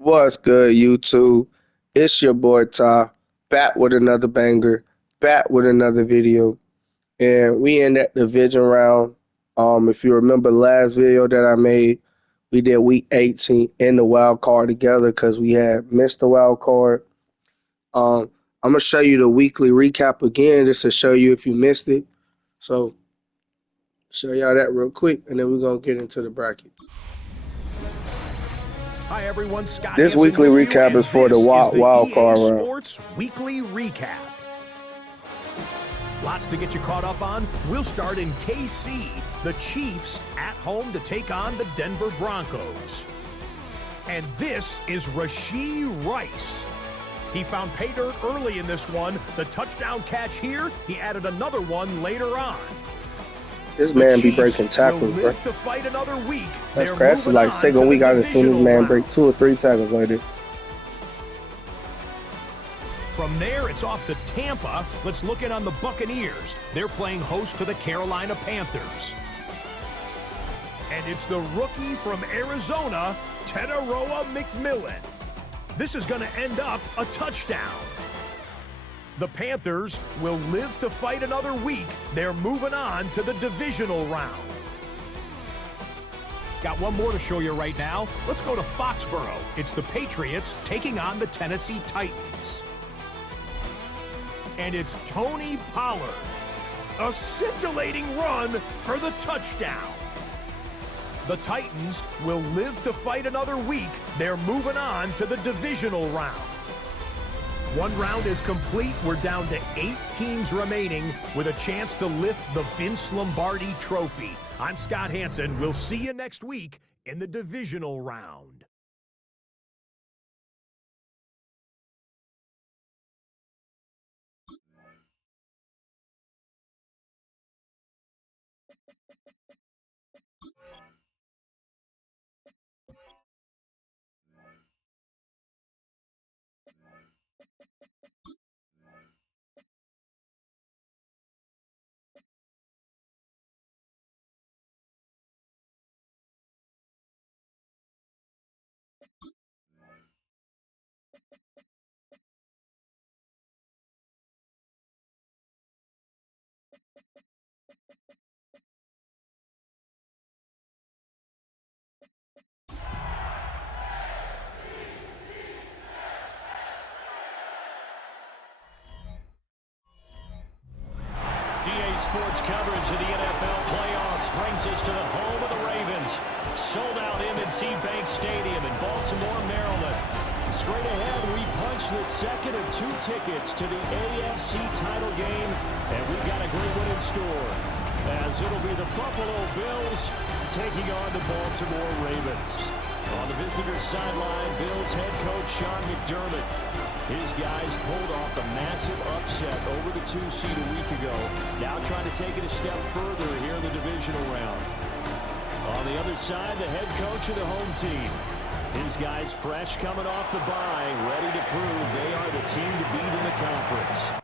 What's good, YouTube? It's your boy Ty, back with another banger, back with another video, and we in that division round. If you remember last video that I made, we did week 18 in the wild card together because we had missed the wild card. I'm gonna show you the weekly recap again just to show you if you missed it. So show y'all that real quick, and then we're gonna get into the bracket. Hi everyone, Scott This Hansen weekly with you, recap and is for the this is wild EA card round. Sports Weekly Recap. Lots to get you caught up on. We'll start in KC. The Chiefs at home to take on the Denver Broncos. And this is Rashee Rice. He found pay dirt early in this one. The touchdown catch here, he added another one later on. This man be breaking tackles, bro. To fight another week. That's crazy. This is like second week I done seen this man break 2 or 3 tackles like this. From there, it's off to Tampa. Let's look in on the Buccaneers. They're playing host to the Carolina Panthers. And it's the rookie from Arizona, Tedaroa McMillan. This is going to end up a touchdown. The Panthers will live to fight another week. They're moving on to the divisional round. Got one more to show you right now. Let's go to Foxborough. It's the Patriots taking on the Tennessee Titans. And it's Tony Pollard. A scintillating run for the touchdown. The Titans will live to fight another week. They're moving on to the divisional round. One round is complete. We're down to 8 teams remaining with a chance to lift the Vince Lombardi Trophy. I'm Scott Hansen. We'll see you next week in the divisional round. Sports coverage of the NFL playoffs brings us to the home of the Ravens. Sold out M&T Bank Stadium in Baltimore, Maryland. Straight ahead, we punch the second of 2 tickets to the AFC title game, and we've got a great one in store, as it'll be the Buffalo Bills taking on the Baltimore Ravens. On the visitor's sideline, Bills head coach Sean McDermott. His guys pulled off a massive upset over the 2 seed a week ago. Now trying to take it a step further here in the divisional round. On the other side, the head coach of the home team. His guys fresh coming off the bye, ready to prove they are the team to beat in the conference.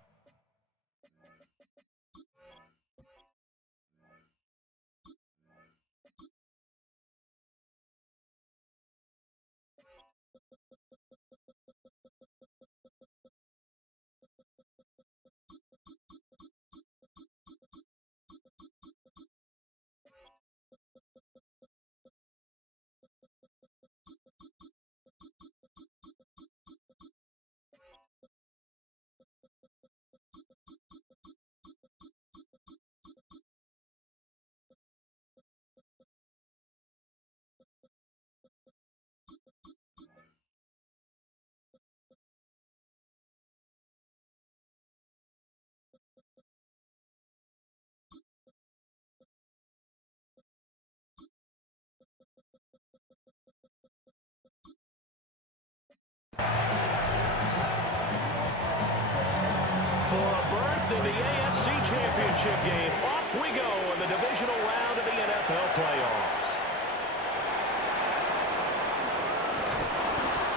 For a berth in the AFC Championship game, off we go in the divisional round of the NFL playoffs.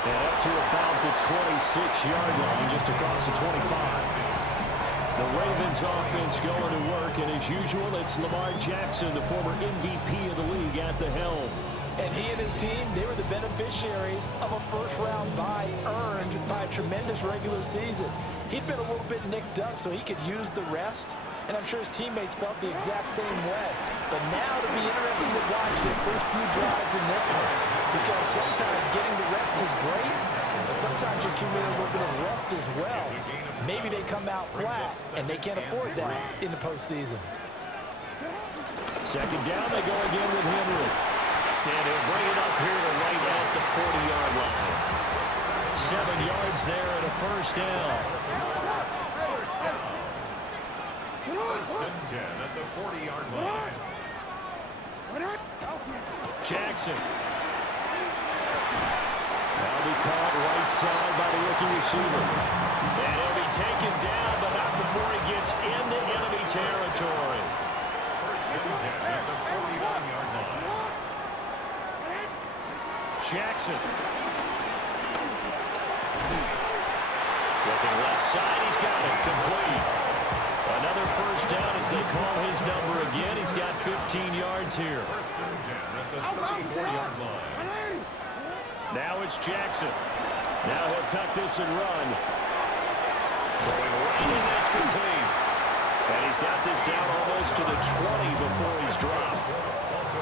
And up to about the 26-yard line, just across the 25. The Ravens offense going to work, and as usual, it's Lamar Jackson, the former MVP of the league, at the helm. And he and his team, they were the beneficiaries of a first-round bye earned by a tremendous regular season. He'd been a little bit nicked up, so he could use the rest. And I'm sure his teammates felt the exact same way. But now it'll be interesting to watch their first few drives in this one. Because sometimes getting the rest is great, but sometimes you accumulate a little bit of rest as well. Maybe they come out flat, and they can't afford that in the postseason. Second down, they go again with Henry. And he'll bring it up here to right at the 40-yard line. 7 yards there and a first down. First and 10 at the 40-yard line. Jackson. That'll be caught right side by the rookie receiver. And he'll be taken down, but not before he gets into enemy territory. First and 10 at the 41-yard line. Jackson. Looking left side, he's got it complete. Another first down as they call his number again. He's got 15 yards here. First and 10 at the 34-yard line. Now it's Jackson. Now he'll tuck this and run. Throwing right, and that's complete. And he's got this down almost to the 20 before he's dropped.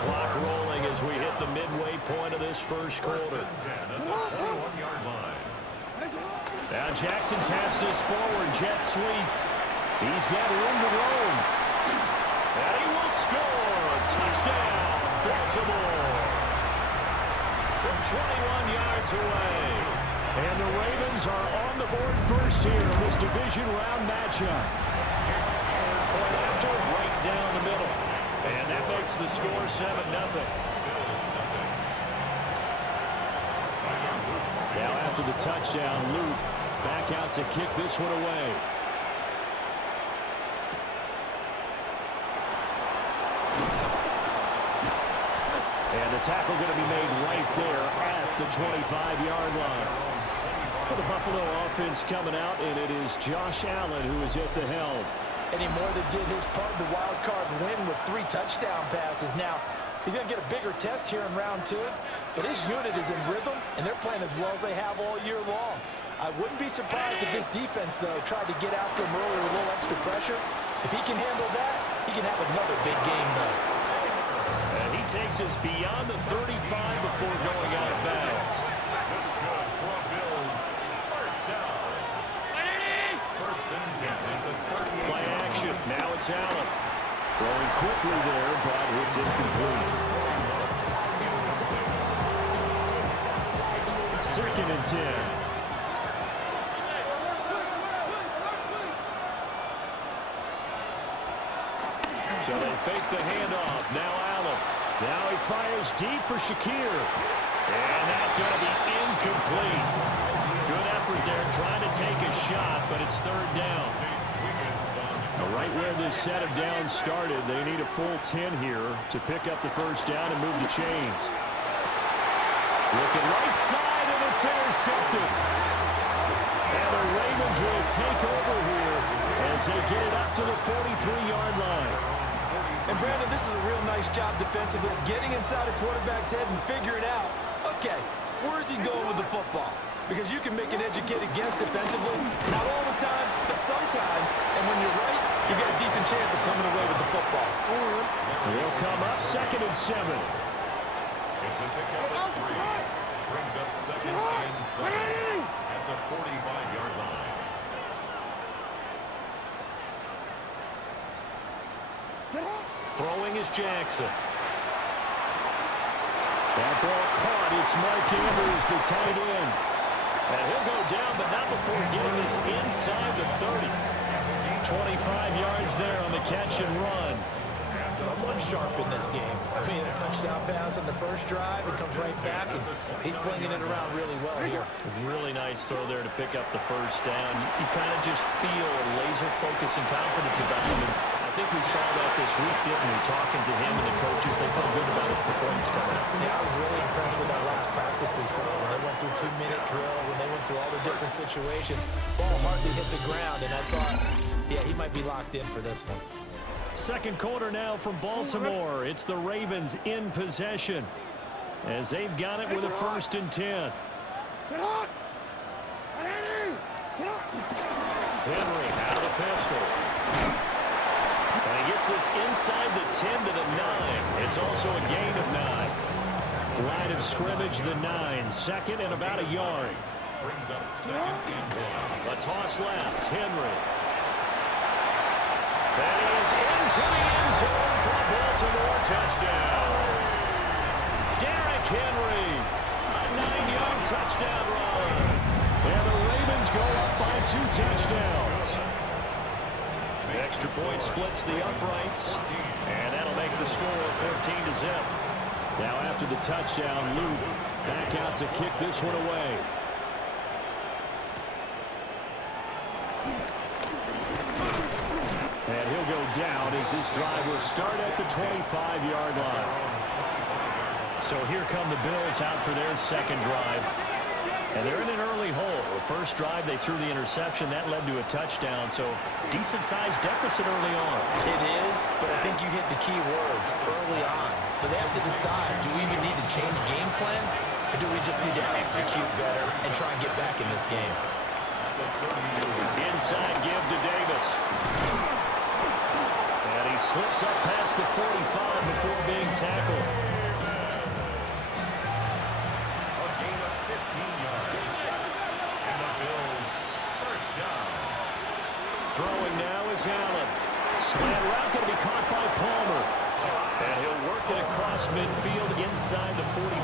Clock rolling as we hit the midway point of this first quarter. First and 10 at the 21-yard line. Now Jackson taps this forward, jet sweep. He's got room to roam. And he will score. Touchdown, Baltimore. From 21 yards away. And the Ravens are on the board first here in this division round matchup. Point after, right down the middle. And that makes the score 7-0. Now after the touchdown, Luke back out to kick this one away. And the tackle going to be made right there at the 25-yard line. Well, the Buffalo offense coming out, and it is Josh Allen who is at the helm. And he more than did his part in the wild card win with 3 touchdown passes. Now, he's going to get a bigger test here in round 2, but his unit is in rhythm, and they're playing as well as they have all year long. I wouldn't be surprised if this defense, though, tried to get after him earlier with a little extra pressure. If he can handle that, he can have another big game, though. And he takes us beyond the 35 before going out of bounds. That's good for Bills. First down. First and 10 at the 38. Play action. Now it's Allen. Throwing quickly there, but it's incomplete. Second and 10. So they fake the handoff. Now Allen. Now he fires deep for Shakir. And that's going to be incomplete. Good effort there trying to take a shot, but it's third down. Right where this set of downs started, they need a full 10 here to pick up the first down and move the chains. Looking right side, and it's intercepted. And the Ravens will take over here as they get it up to the 43-yard line. And Brandon, this is a real nice job defensively of getting inside a quarterback's head and figuring out, okay, where's he going with the football? Because you can make an educated guess defensively, not all the time, but sometimes. And when you're right, you got a decent chance of coming away with the football. They'll come up 2nd and 7. It's a pickup at 3. Brings up 2nd and 7 at the 45-yard line. Throwing is Jackson. That ball caught. It's Mark Andrews, the tight end. And he'll go down, but not before getting this inside the 30. 25 yards there on the catch and run. Someone sharp in this game. I mean, a touchdown pass on the first drive, it comes right back, and he's flinging it around really well here. Really nice throw there to pick up the first down. You kind of just feel a laser focus and confidence about him. And I think we saw that this week, didn't we? Talking to him and the coaches, they felt good about his performance coming up. Yeah, I was really impressed with that last practice we saw when they went through 2-minute drill, when they went through all the different situations. Ball hardly hit the ground, and I thought, yeah, he might be locked in for this one. Second quarter now from Baltimore. It's the Ravens in possession. as they've got it with a 1st and 10. Henry out of the pistol. And he gets this inside the 10 to the 9. It's also a gain of 9. Line of scrimmage, the 9. 2nd and about a yard. Brings up 2nd and 1. A toss left. Henry. That is into the end zone for a Baltimore touchdown. Derrick Henry. A 9-yard touchdown run. And the Ravens go up by 2 touchdowns. The extra point splits the uprights. And that'll make the score 14-0. Now after the touchdown, Luke back out to kick this one away. And he'll go down as this drive will start at the 25-yard line. So here come the Bills out for their 2nd drive. And they're in an early hole. The first drive, they threw the interception. That led to a touchdown. So decent-sized deficit early on. It is, but I think you hit the key words early on. So they have to decide, do we even need to change game plan? Or do we just need to execute better and try and get back in this game? Inside give to Davis. And he slips up past the 45 before being tackled. A gain of 15 yards. And the Bills, 1st down. Throwing now is Allen. Slant route going to be caught by Palmer. And he'll work it across midfield inside the 45.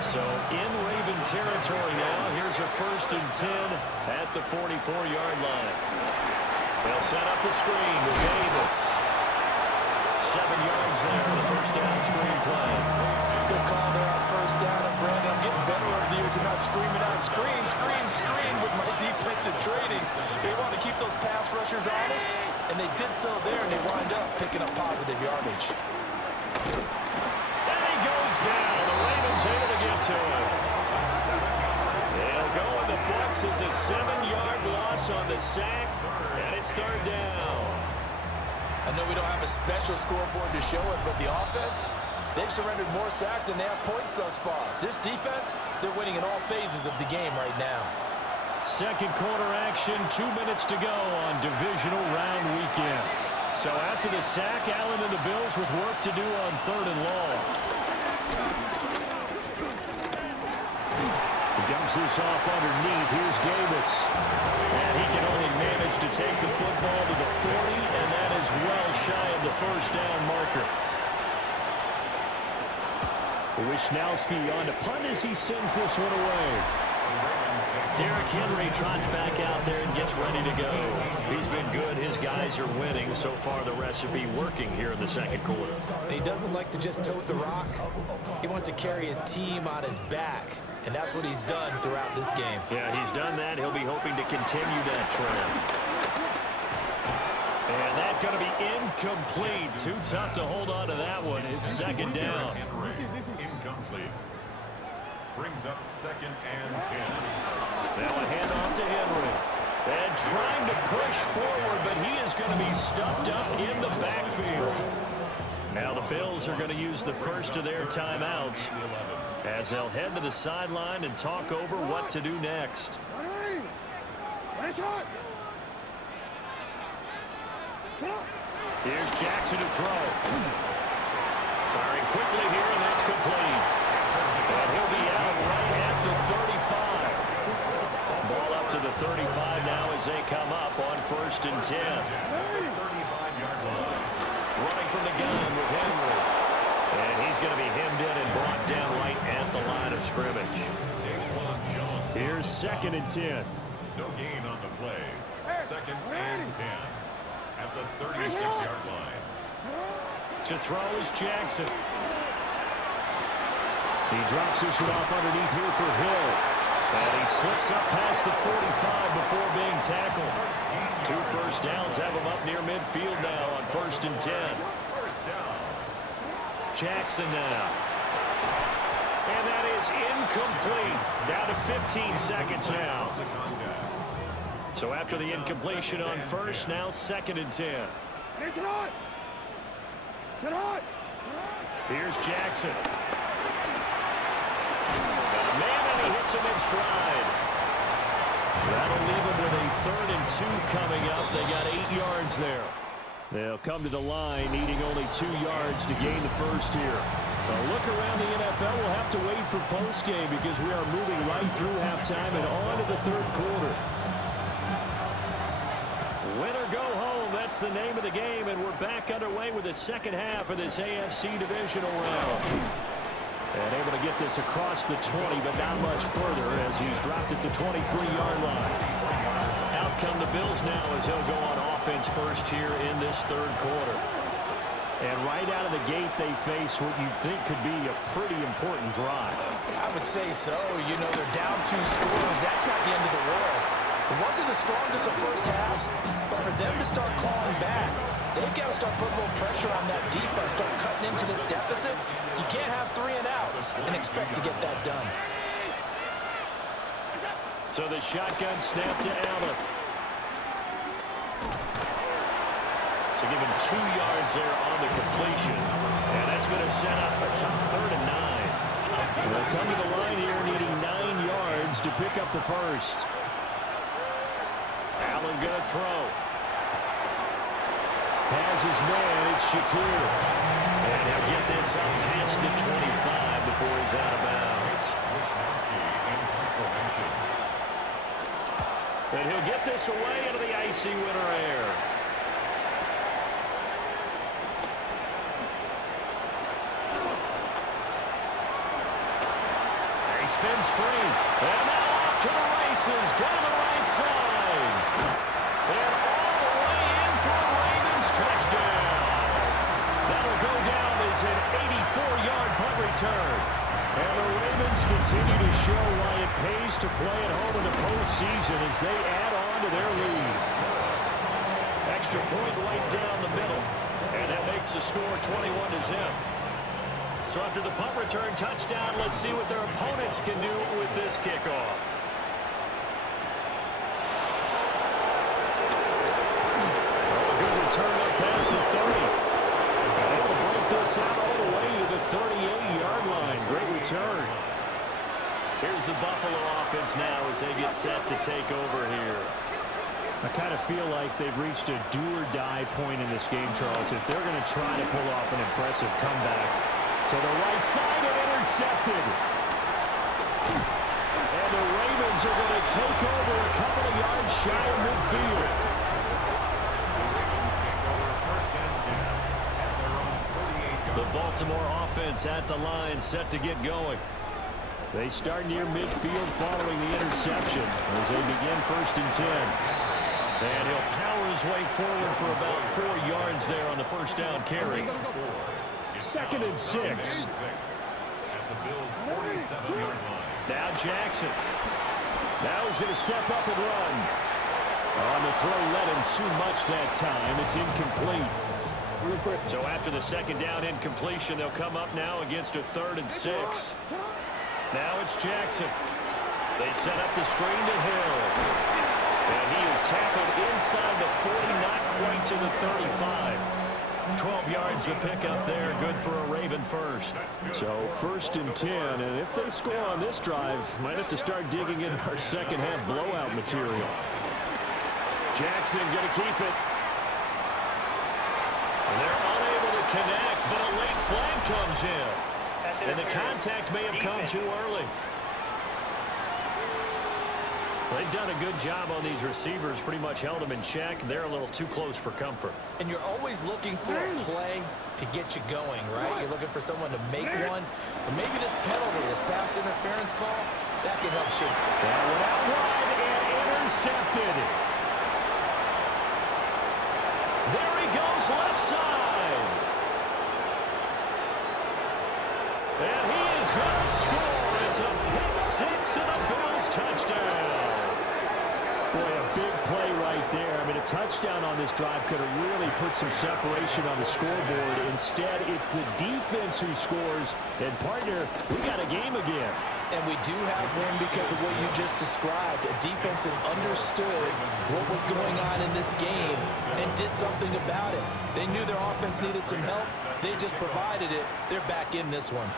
So in Raven territory now. Here's a 1st and 10 at the 44-yard line. They'll set up the screen with Davis. 7 yards there on the 1st down screen play. Good call there on 1st down. And Brandon, I'm getting better over the years and not screaming out, screen, screen, screen with my defensive training. They want to keep those pass rushers honest, and they did so there, and they wind up picking up positive yardage. And he goes down. The Ravens able to get to him. They'll go in the books as a 7-yard loss on the sack, and it's 3rd down. I know we don't have a special scoreboard to show it, but the offense, they've surrendered more sacks than they have points thus far. This defense, they're winning in all phases of the game right now. 2nd quarter action, 2 minutes to go on divisional round weekend. So after the sack, Allen and the Bills with work to do on 3rd and long. Dumps this off underneath. Here's Davis. And he can only manage to take the football to the 40, and that is well shy of the 1st down marker. Wishnowski on to punt as he sends this one away. Derrick Henry trots back out there and gets ready to go. He's been good. His guys are winning. So far, the recipe working here in the 2nd quarter. And he doesn't like to just tote the rock. He wants to carry his team on his back. And that's what he's done throughout this game. Yeah, he's done that. He'll be hoping to continue that trend. And that's going to be incomplete. Too tough to hold on to that one. It's 2nd down. Incomplete. Brings up 2nd and 10. Now a handoff to Henry. And trying to push forward, but he is going to be stuffed up in the backfield. Now the Bills are going to use the first of their timeouts as they'll head to the sideline and talk over what to do next. Here's Jackson to throw. Firing quickly here, and that's complete. And he'll be out right at the 35. Ball up to the 35 now as they come up on 1st and 10. Running from the gun with Henry. And he's going to be hemmed in and brought down right at the line of scrimmage. Here's 2nd and 10. No gain on the play. 2nd and 10 at the 36-yard line. To throw is Jackson. He drops this one off underneath here for Hill. And he slips up past the 45 before being tackled. 2 first downs have him up near midfield now on 1st and 10. First down. Jackson now. And that is incomplete. Down to 15 seconds now. So after the incompletion on 1st, now 2nd and 10. Here's Jackson. Got a man, and he hits him in stride. That'll leave him with a 3rd and 2 coming up. They got 8 yards there. They'll come to the line, needing only 2 yards to gain the first here. A look around the NFL. We'll have to wait for postgame because we are moving right through halftime and on to the 3rd quarter. Win or go home, that's the name of the game, and we're back underway with the second half of this AFC divisional round. And able to get this across the 20, but not much further as he's dropped at the 23-yard line. Out come the Bills now as he'll go on offense first here in this 3rd quarter. And right out of the gate, they face what you think could be a pretty important drive. I would say so. You know, they're down 2 scores. That's not the end of the world. It wasn't the strongest of first halves, but for them to start calling back, they've got to start putting a little pressure on that defense, start cutting into this deficit. You can't have 3 and outs and expect to get that done. So the shotgun snap to Allen. So give him 2 yards there on the completion. And that's going to set up a tough 3rd and 9. They'll come to the line here needing 9 yards to pick up the first. Allen going to throw. Has his man, it's Shakir. And he'll get this up past the 25 before he's out of bounds. And he'll get this away into the icy winter air. He spins free. And now off to the races down the right side. And all the way in for a Ravens touchdown. That'll go down as an 84-yard punt return. And the Ravens continue to show why it pays to play at home in the postseason as they add on to their lead. Extra point right down the middle. And that makes the score 21-0. So after the punt return touchdown, let's see what their opponents can do with this kickoff. Good return up past the 30. Able to break this out all the way to the 38-yard line. Great return. Here's the Buffalo offense now as they get set to take over here. I kind of feel like they've reached a do-or-die point in this game, Charles. If they're going to try to pull off an impressive comeback, to the right side and intercepted. And the Ravens are going to take over a couple of yards shy of midfield. The Baltimore offense at the line set to get going. They start near midfield following the interception as they begin 1st and 10. And he'll power his way forward for about 4 yards there on the first down carry. 2nd and 6. At the Bills' 47-yard line. Now Jackson. Now he's going to step up and run. On the throw, let him too much that time. It's incomplete. So after the 2nd down incompletion, they'll come up now against a 3rd and 6. Now it's Jackson. They set up the screen to Hill. And he is tackled inside the 40, not quite to the 35. 12 yards to pick up there, good for a Raven first. So 1st and 10, and if they score on this drive, might have to start digging in our second half blowout material. Jackson going to keep it. And they're unable to connect, but a late flag comes in. And the contact may have come too early. They've done a good job on these receivers, pretty much held them in check. They're a little too close for comfort. And you're always looking for a play to get you going, right? You're looking for someone to make one. But maybe this penalty, this pass interference call, that can help shape. That went out wide and intercepted. There he goes, left side. And he is going to score. It's a pick 6 and a Bills touchdown. Boy, a big play right there. I mean, a touchdown on this drive could have really put some separation on the scoreboard. Instead, it's the defense who scores. And, partner, we got a game again. And we do have one because of what you just described. A defense that understood what was going on in this game and did something about it. They knew their offense needed some help. They just provided it. They're back in this one.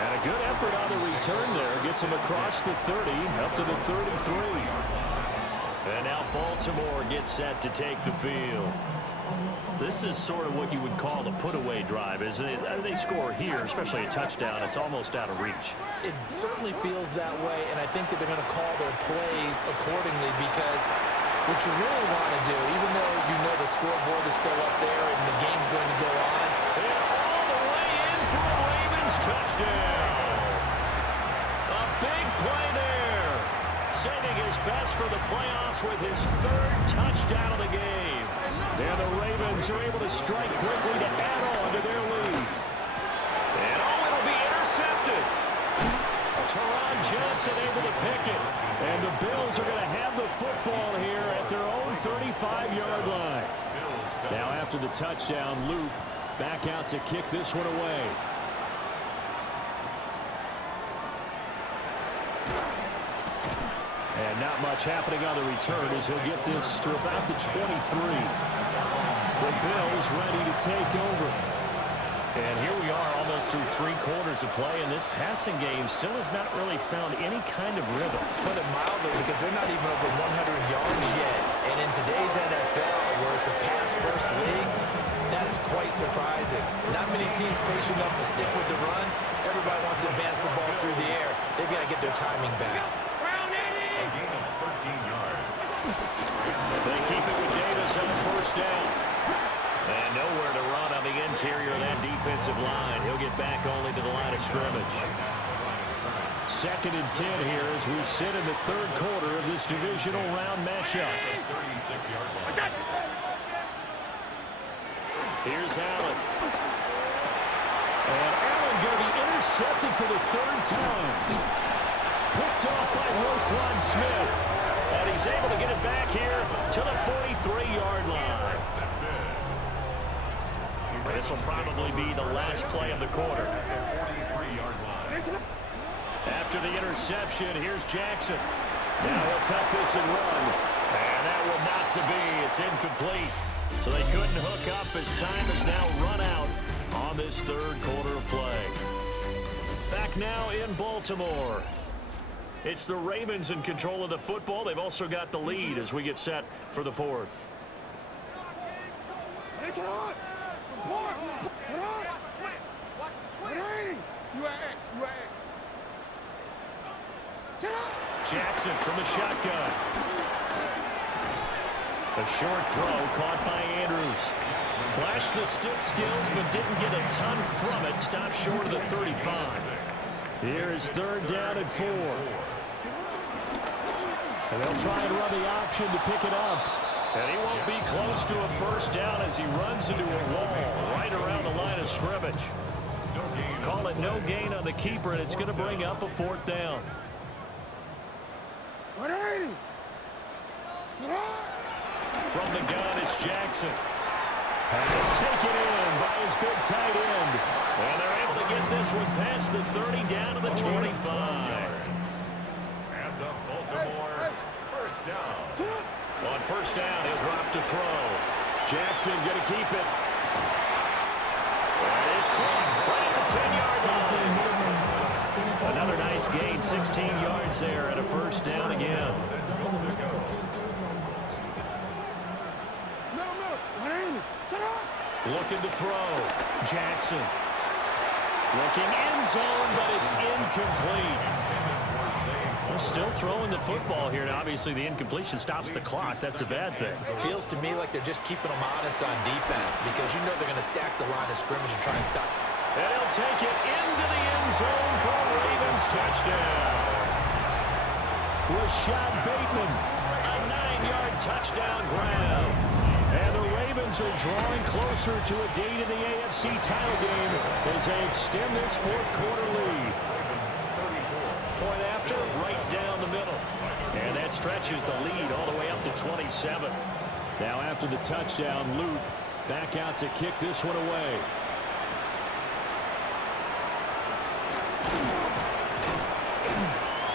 And a good effort on the return there. Gets him across the 30, up to the 33. And now Baltimore gets set to take the field. This is sort of what you would call a put-away drive, isn't it? They score here, especially a touchdown. It's almost out of reach. It certainly feels that way, and I think that they're going to call their plays accordingly because what you really want to do, even though you know the scoreboard is still up there and the game's going to go on. And all the way in for the Ravens touchdown. A big play there. Saving his best for the playoffs with his 3rd touchdown of the game. And the Ravens are able to strike quickly to add on to their lead. And it'll be intercepted. Teron Johnson able to pick it. And the Bills are going to have the football here at their own 35-yard line. Now after the touchdown, Luke back out to kick this one away. And not much happening on the return as he'll get this to about the 23. The Bills ready to take over. And here we are almost through 3 quarters of play, and this passing game still has not really found any kind of rhythm. Put it mildly, because they're not even over 100 yards yet. And in today's NFL, where it's a pass-first league, that is quite surprising. Not many teams patient enough to stick with the run. Everybody wants to advance the ball through the air. They've got to get their timing back. A gain of 13 yards. They keep it with Davis on 1st down. And nowhere to run on the interior of that defensive line. He'll get back only to the line of scrimmage. 2nd and 10 here as we sit in the 3rd quarter of this divisional round matchup. 36-yard line. Here's Allen. And Allen going to be intercepted for the 3rd time. Picked off by Roquan Smith. And he's able to get it back here to the 43-yard line. This will probably be the last play of the quarter. After the interception, here's Jackson. Now he'll tuck this and run. And that will not to be. It's incomplete. So they couldn't hook up as time has now run out on this 3rd quarter of play. Back now in Baltimore. It's the Ravens in control of the football. They've also got the lead as we get set for the 4th. Jackson from the shotgun. A short throw caught by Andrews. Flashed the stick skills, but didn't get a ton from it. Stopped short of the 35. Here is 3rd down and 4. And they'll try and run the option to pick it up. And he won't be close to a 1st down as he runs into a wall right around the line of scrimmage. Call it no gain on the keeper, and it's going to bring up a 4th down. From the gun, it's Jackson. Pass taken in by his big tight end. And they're able to get this one past the 30 down to the 25. And the Baltimore 1st down. On 1st down, he'll drop to throw. Jackson going to keep it. That is caught right at the 10-yard line. Another nice gain, 16 yards there, and a 1st down again. Looking to throw. Jackson. Looking end zone, but it's incomplete. Well, still throwing the football here. Now, obviously, the incompletion stops the clock. That's a bad thing. Feels to me like they're just keeping them honest on defense because you know they're going to stack the line of scrimmage and try and stop. And he'll take it into the end zone for a Ravens touchdown. Rashad Bateman, a 9-yard touchdown grab. And the Ravens are drawing closer to a date in the AFC title game as they extend this 4th quarter lead. Point after, right down the middle. And that stretches the lead all the way up to 27. Now after the touchdown, Luke back out to kick this one away.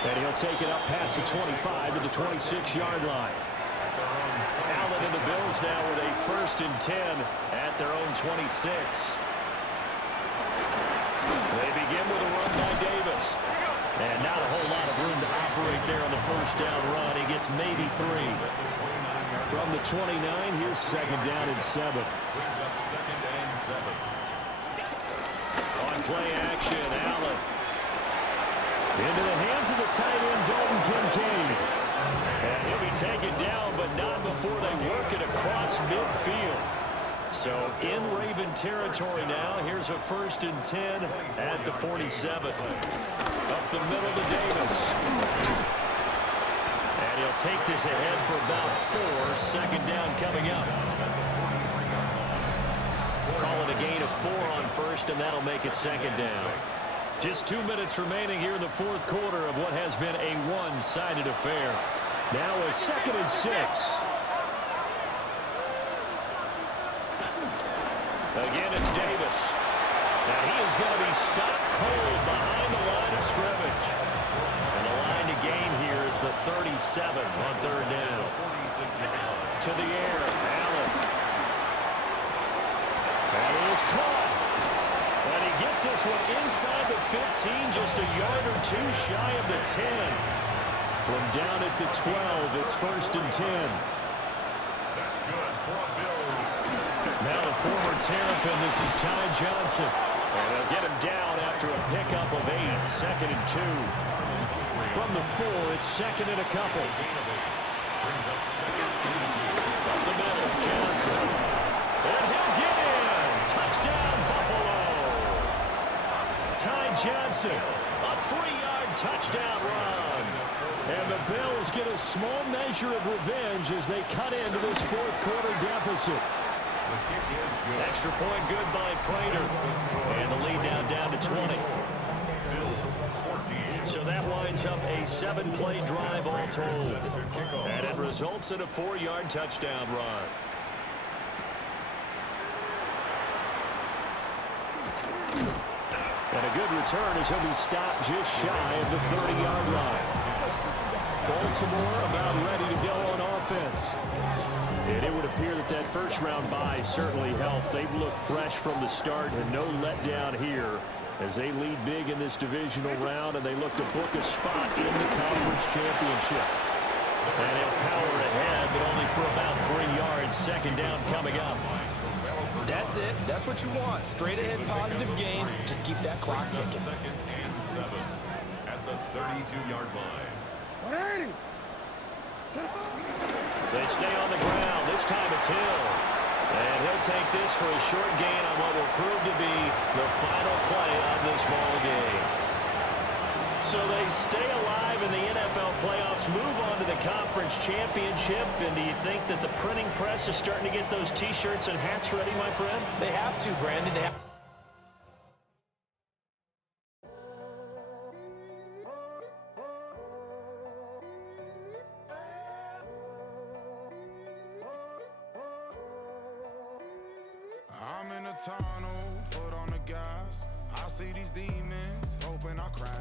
And he'll take it up past the 25 to the 26-yard line. Allen and the Bills now with a 1st and 10 at their own 26. They begin with a run by Davis. And not a whole lot of room to operate there on the first down run. He gets maybe 3. From the 29, here's second down and 7. Brings up second and 7. On play action, Allen. Into the hands of the tight end, Dalton Kincaid. And he'll be taken down, but not before they work it across midfield. So in Raven territory now, here's a 1st and 10 at the 47. Up the middle to Davis. And he'll take this ahead for about 4. Second down coming up. Call it a gain of 4 on 1st, and that'll make it second down. Just 2 minutes remaining here in the 4th quarter of what has been a one-sided affair. Now a 2nd and 6. Again, it's Davis. And he is going to be stopped cold behind the line of scrimmage. And the line to gain here is the 37 on 3rd down. To the air, Allen. And he is caught. And he gets this one inside the 15, just a yard or 2 shy of the 10. From down at the 12, it's 1st and 10. That's good for a Bills. Now the former Terrapin, this is Ty Johnson. And they'll get him down after a pickup of 8, 2nd and 2. From the 4, it's 2nd and a couple. Brings up second and 2. Up the middle, Johnson. And he'll get in. Touchdown, Buffalo. Ty Johnson, a 3-yard touchdown run. And the Bills get a small measure of revenge as they cut into this 4th quarter deficit. Extra point good by Prater. And the lead now down to 20. So that winds up a 7-play drive all told. And it results in a 4-yard touchdown run. And a good return as he'll be stopped just shy of the 30-yard line. Baltimore about ready to go on offense. And it would appear that that first-round bye certainly helped. They've looked fresh from the start and no letdown here as they lead big in this divisional round, and they look to book a spot in the conference championship. And they'll power ahead, but only for about 3 yards. Second down coming up. That's it. That's what you want. Straight ahead positive gain. Just keep that clock ticking. Second and 7 at the 32-yard line. They stay on the ground. This time it's Hill. And he'll take this for a short gain on what will prove to be the final play of this ball game. So they stay alive in the NFL playoffs, move on to the conference championship. And do you think that the printing press is starting to get those T-shirts and hats ready, my friend? They have to, Brandon. They have I'm in a tunnel, foot on the gas. I see these demons, hoping I crash.